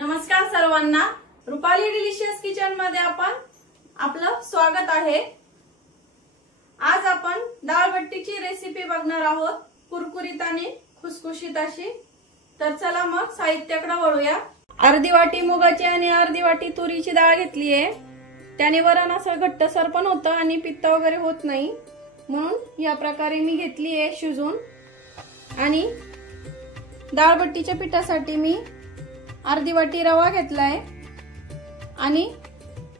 नमस्कार सर्वांना, Rupali delicious kitchen मध्ये आपलं स्वागत आहे। आज आपण डाळबट्टीची रेसिपी बघणार आहोत, कुरकुरीत आणि खुसखुशीत अशी। तर चला मग साहित्याकडे वळूया। अर्धी वाटी मुगाची आणि अर्धी वाटी तुरीची डाळ घेतली आहे। त्याने वरण असं घट्टसर पण होतं आणि पित्त वगैरे होत नाही, म्हणून या प्रकारे मी घेतली आहे शिजून। आणि डाळबट्टीच्या पिठासाठी मी अर्धी वाटी रवा घेतलाय आणि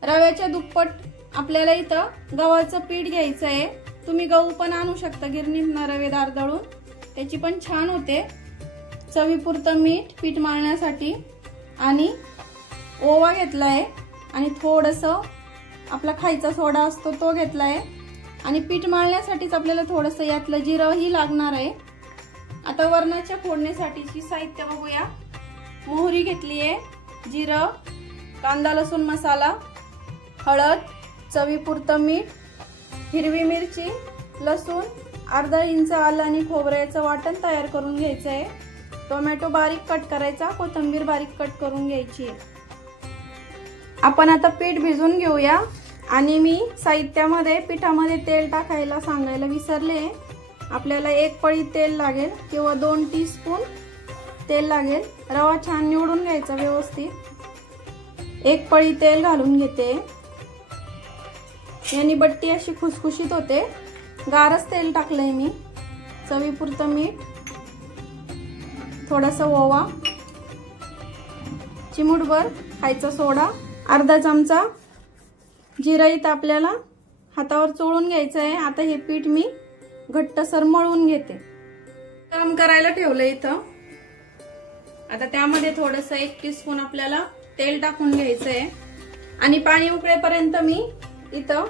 रव्याच्या दुप्पट आपल्याला इथं गव्हाचं पीठ घ्यायचं आहे। तुम्ही गहू पण आणू शकता गिरणीतनं रवेदार दळून, त्याची पण छान होते। चवीपुरतं मीठ पीठ मळण्यासाठी आणि ओवा घेतलाय आणि थोडंसं आपला खायचा सोडा असतो तो घेतलाय आणि पीठ मळण्यासाठीच आपल्याला थोडंसं यातलं जिरं ही लागणार आहे। आता वरणाच्या फोडणीसाठीची साहित्य बघूया। मोहरी घेतली आहे, जिरं, कांदा लसूण मसाला, हळद, चवीपुरतं मीठ, हिरवी मिरची, लसूण, अर्धा इंच आलं आणि खोबऱ्याचं वाटण तयार करून घ्यायचं आहे। टोमॅटो बारीक कट करायचा, कोथिंबीर बारीक कट करून घ्यायची आहे। आपण आता पीठ भिजवून घेऊया। आणि मी साहित्यामध्ये पिठामध्ये तेल टाकायला सांगायला विसरले। आपल्याला एक पळी तेल लागेल किंवा 2 टीस्पून तेल लागेल। रवा छान निवडून घ्यायचा व्यवस्थित। एक पळी तेल घालून घेते, यानी बट्टी अशी खुसखुशीत होते। गारच तेल टाकलंय मी। चवीपुरतं मीठ, थोडासा ओवा, चिमूटभर खायचा सोडा, अर्धा चमचा जिरं इथं आपल्याला हातावर चोळून घ्यायचं आहे। आता हे पीठ मी घट्टसर मळून घेते। गरम करायला ठेवलं इथं। आता त्यामध्ये थोडंसं 1 टीस्पून आपल्याला तेल टाकून घ्यायचं आहे आणि पाणी उकळेपर्यंत मी इथं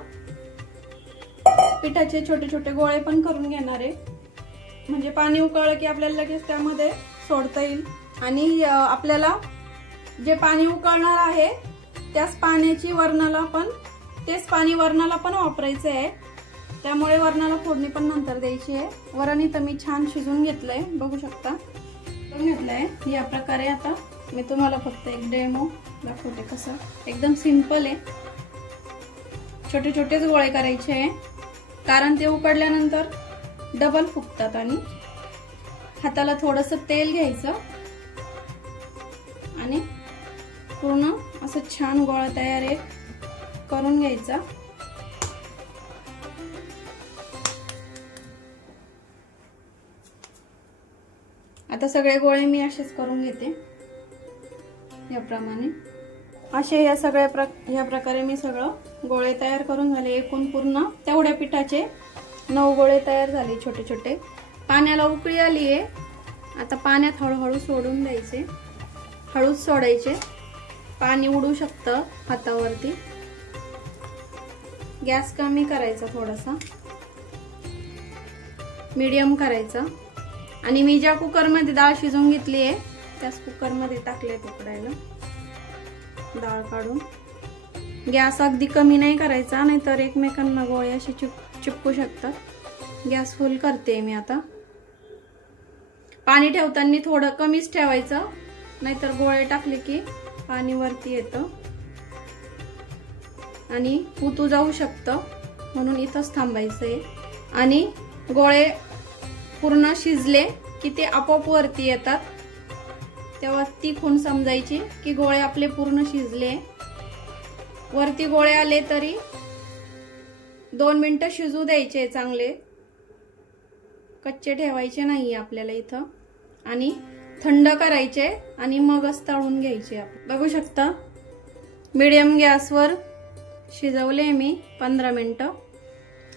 पिठाचे छोटे छोटे गोळे पण करून घेणार आहे। म्हणजे पाणी उकळलं की आपल्याला लगेच त्यामध्ये सोडता येईल। आणि आपल्याला जे पाणी उकळणार आहे त्याच पाण्याची तेच पाणी वरणाला पण वापरायचं आहे। त्यामुळे वरणाला फोडणी पण नंतर द्यायची आहे। वरण इथं मी छान शिजून घेतलंय, बघू शकता घेतलंय या प्रकारे। आता मी तुम्हाला फक्त एक डेमो दाखवते कसं। एकदम सिंपल आहे, छोटे छोटेच गोळे करायचे आहे, कारण ते उकडल्यानंतर डबल फुगतात। आणि हाताला थोडंसं तेल घ्यायचं आणि पूर्ण असं छान गोळा तयार आहे करून घ्यायचा। आता सगळे गोळे मी असेच करून घेते याप्रमाणे। असे या प्रकारे मी सगळं गोळे तयार करून झाले। एकूण पूर्ण तेवढ्या पिठाचे 9 गोळे तयार झाले छोटे छोटे। पाण्याला उकळी आली आहे। आता पाण्यात हळूहळू सोडून द्यायचे, हळूच सोडायचे, पाणी उडू शकतं हातावरती। गॅस कमी करायचा, थोडासा मीडियम करायचा। आणि मी ज्या कुकर मध्ये डाळ शिजवून घेतली आहे त्याच कुकर मध्ये टाकले उकडायला डाळ काढून। गॅस अगदी कमी नाही करायचा, नाहीतर एकमेकांना गोळे असे चिपकू शकतात। गॅस फुल करते मी आता। पाणी ठेवताना थोडं कमीच ठेवायचं, नाहीतर गोळे टाकले की पाणी वरती येतं आणि उतू जाऊ शकतं, म्हणून इथंच थांबायचंय। आणि गोळे पूर्ण शिजले की ते आपोआप वरती येतात, तेव्हा ती खूण समजायची की गोळे आपले पूर्ण शिजले। वरती गोळे आले तरी 2 मिनिटं शिजू द्यायचे चांगले, कच्चे ठेवायचे नाही आपल्याला इथं। आणि थंड करायचे आणि मगच तळून घ्यायचे। बघू शकता मीडियम गॅसवर शिजवले मी 15 मिनिटं।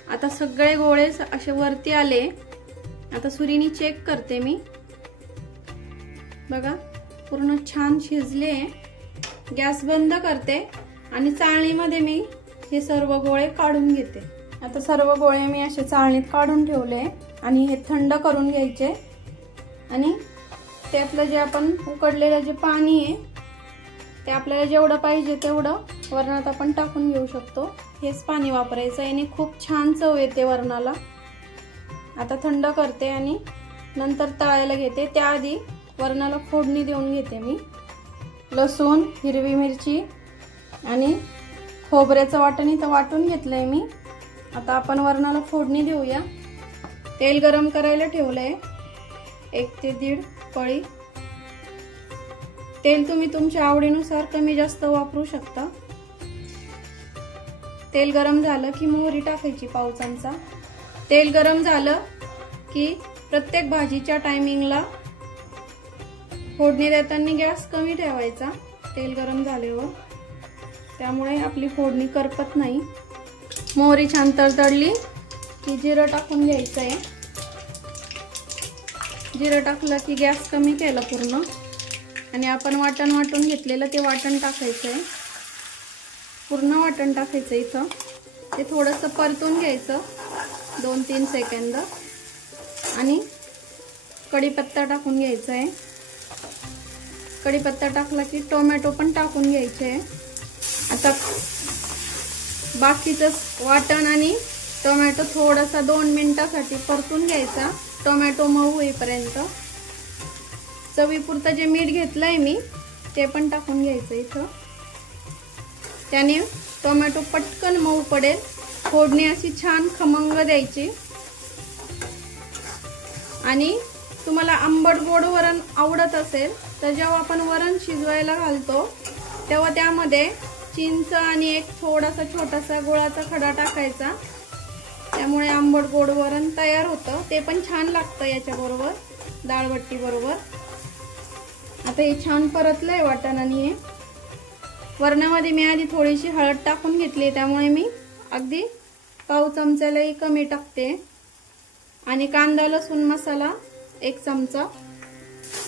आता सगळे गोळे असे वरती आले। आता सुरीने चेक करते मी, बघा पूर्ण छान शिजले। गॅस बंद करते आणि चाळणीमध्ये मी हे सर्व गोळे काढून घेते। आता सर्व गोळे मी असे चाळणीत काढून ठेवले आणि हे थंड करून घ्यायचे। आणि त्यातलं जे आपण उकडलेलं जे पाणी आहे ते आपल्याला जेवढं पाहिजे तेवढं वरणात आपण टाकून घेऊ शकतो। हेच पाणी वापरायचं, याने खूप छान चव येते वरणाला। आता थंड करते आणि नंतर तळायला घेते। त्याआधी वरणाला फोडणी देऊन घेते मी। लसूण, हिरवी मिरची आणि खोबऱ्याचं वाटण इथं वाटून घेतलंय मी। आता आपण वरणाला फोडणी देऊया। तेल गरम करायला ठेवलंय 1 ते 1.5 पळी। तेल तुम्ही तुमच्या आवडीनुसार कमी जास्त वापरू शकता। तेल गरम झालं की मोहरी टाकायची पाव चमचा। तेल गरम झालं की प्रत्येक भाजीच्या टायमिंगला फोडणी देताना गॅस कमी ठेवायचा तेल गरम झाल्यावर, त्यामुळे आपली फोडणी करपत नाही। मोहरी छान तडतडली की जिरं टाकून घ्यायचंय। जिरं टाकलं की गॅस कमी केला पूर्ण आणि आपण वाटण वाटून घेतलेलं ते वाटण टाकायचंय। पूर्ण वाटण टाकायचं इथं। ते थोडंसं परतून घ्यायचं 2-3 सेकंद आणि कढीपत्ता टाकून घ्यायचा आहे। कढीपत्ता टाकला की टोमॅटो पण टाकून घ्यायचे आहे। आता बाकीचं वाटण आणि टोमॅटो थोडासा 2 मिनिटांसाठी परतून घ्यायचा, टोमॅटो मऊ होईपर्यंत। चवीपुरतं जे मीठ घेतलंय मी ते पण टाकून घ्यायचं इथं। त्याने टोमॅटो पटकन मऊ पडेल। फोडणी अशी छान खमंग द्यायची। आणि तुम्हाला आंबट गोड वरण आवडत असेल तर जेव्हा आपण वरण शिजवायला घालतो तेव्हा त्यामध्ये चिंच आणि एक थोडासा छोटासा गुळाचा खडा टाकायचा, त्यामुळे आंबट गोड वरण तयार होतं। ते पण छान लागतं याच्या बरोबर, डाळबट्टी बरोबर। आता हे छान परतलंय वाटण आणि हे वरणामध्ये मी आधी थोडीशी हळद टाकून घेतली, त्यामुळे मी अगदी पाव चमच्यालाही कमी टाकते। आणि कांदा लसूण मसाला 1 चमचा।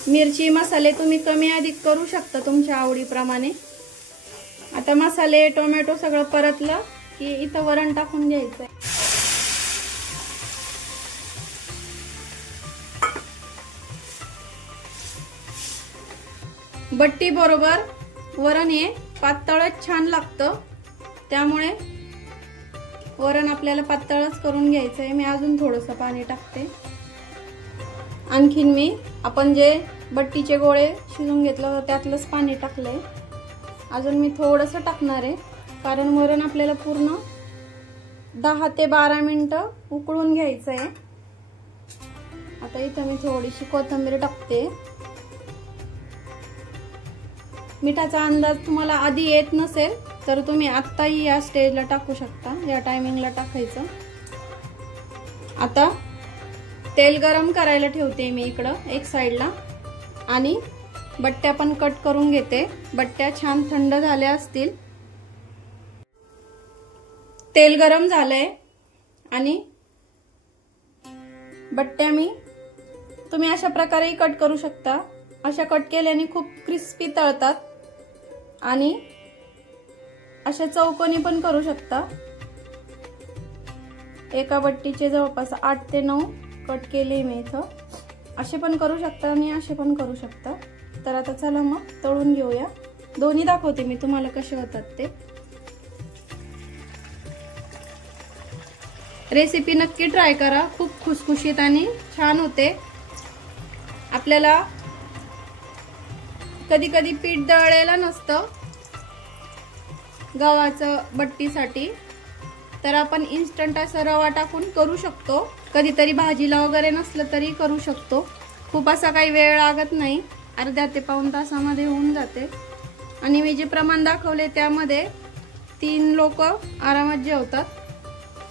मिरची मसाले तुम्ही कमी अधिक करू शकता तुमच्या आवडीप्रमाणे। आता मसाले टोमॅटो सगळं परतलं की इथं वरण टाकून घ्यायचंय। बट्टी बरोबर वरण हे पातळच छान लागतं, त्यामुळे वरण आपल्याला पातळच करून घ्यायचंय। मी अजून थोडंसं पाणी टाकते। आणखीन मी आपण जे बट्टीचे गोळे शिजून घेतलं होतं त्यातलंच पाणी टाकलंय। अजून मी थोडंसं टाकणार आहे, कारण वरण आपल्याला पूर्ण 10 ते 12 मिनिटं उकळून घ्यायचंय। आता इथं मी थोडीशी कोथिंबीर टाकते। मिठाचा अंदाज तुम्हाला आधी येत नसेल तर तुम्ही आत्ताही या स्टेजला टाकू शकता, या टायमिंगला टाकायचं। आता तेल गरम करायला ठेवते मी इकडं एक साइडला आणि बट्ट्या पण कट करून घेते। बट्ट्या छान थंड झाल्या असतील। तेल गरम झालंय आणि बट्ट्या तुम्ही अशा प्रकारेही कट करू शकता। अशा कट केल्याने खूप क्रिस्पी तळतात आणि अशा चौकोनी पण करू शकता। एका बट्टीचे जवळपास 8 ते 9 कट केले मी इथं। असे पण करू शकता आणि असे पण करू शकता। तर आता चला मग तळून घेऊया। दोन्ही दाखवते मी तुम्हाला कसे होतात ते। रेसिपी नक्की ट्राय करा, खूप खुसखुशीत आणि छान होते। आपल्याला कधी कधी पीठ दळलेलं नसतं गव्हाचं बट्टीसाठी, तर आपण इन्स्टंट असं रवा टाकून करू शकतो। कधीतरी भाजीला वगैरे नसलं तरी करू शकतो। खूप असा काही वेळ लागत नाही, अर्ध्या ते पाऊण तासामध्ये होऊन जाते। आणि मी जे प्रमाण दाखवले त्यामध्ये 3 लोक आरामात जेवतात।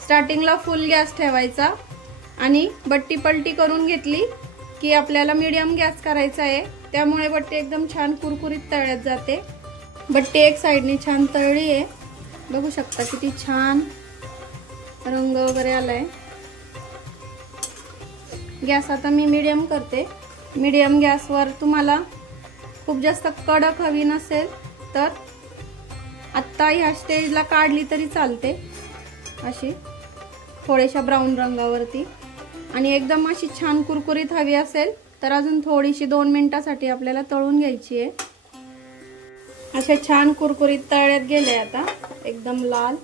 स्टार्टिंगला फुल गॅस ठेवायचा आणि बट्टी पलटी करून घेतली की आपल्याला मीडियम गॅस करायचा आहे, त्यामुळे बट्टी एकदम छान कुरकुरीत तळल्यात जाते। बट्टी एक साइडने छान तळली आहे, बघू शकता किती छान रंग वगैरे आलाय। गॅस आता मी मीडियम करते। मीडियम गॅसवर तुम्हाला खूप जास्त कडक हवी नसेल तर आत्ता ह्या स्टेजला काढली तरी चालते, अशी थोड्याशा ब्राऊन रंगावरती। आणि एकदम अशी छान कुरकुरीत हवी असेल तर अजून थोडीशी 2 मिनिटांसाठी आपल्याला तळून घ्यायची आहे। अशा छान कुरकुरीत तळल्यात गेले, आता एकदम लाल।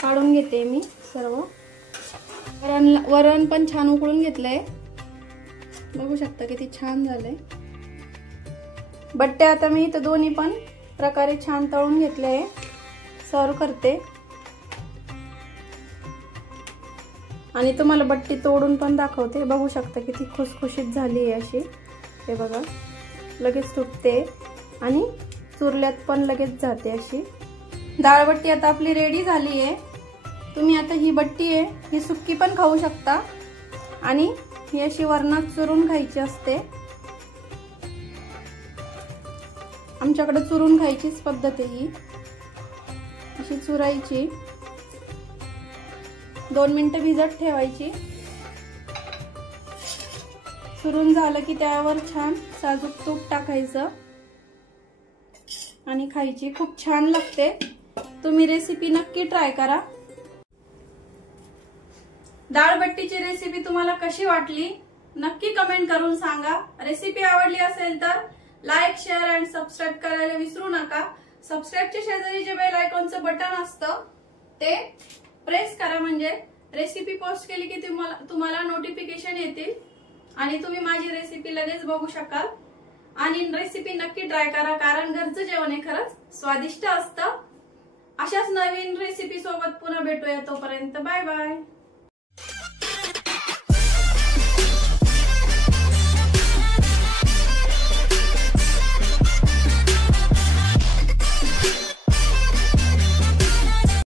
काढून घेते मी सर्व। वरण पण छान उकळून घेतलंय, बघू शकता किती छान झालंय। बट्टे आता मी इथं दोन्ही पण प्रकारे छान तळून घेतले आहे. सर्व करते आणि तुम्हाला बट्टी तोडून पण दाखवते. बघू शकता किती खुसखुशीत झाली आहे अशी. हे बघा लगेच तुटते आणि चुरल्यात पण लगेच जाते अशी. डाळबट्टी आता आपली रेडी झाली आहे. तुम्ही आता ही बट्टी आहे ही सुक्की पण खाऊ शकता आणि ही अशी वरणात चुरून खायची असते. आमच्याकडे चुरून खायचीच पद्धत आहे ही. अशी चुरायची, 2 मिनिटं भिजत ठेवायची. चुरून झालं की त्यावर छान साजूक तूप टाकायचं आणि खायची. खूप छान लागते. तुम्ही रेसिपी नक्की ट्राय करा. डाळबट्टीची रेसिपी तुम्हाला कशी वाटली नक्की कमेंट करून सांगा. रेसिपी आवडली असेल तर लाईक, शेअर आणि सबस्क्राईब करायला विसरू नका. सबस्क्राईबच्या शेजारी जे बेल आयकॉनचं बटन असतं ते प्रेस करा, म्हणजे रेसिपी पोस्ट केली की तुम्हाला नोटिफिकेशन येतील आणि तुम्ही माझी रेसिपी लगेच बघू शकाल. आणि रेसिपी नक्की ट्राय करा, कारण घरचं जेवण हे खरंच स्वादिष्ट असतं. अशाच नवीन रेसिपी सोबत पुन्हा भेटूया. तोपर्यंत बाय बाय.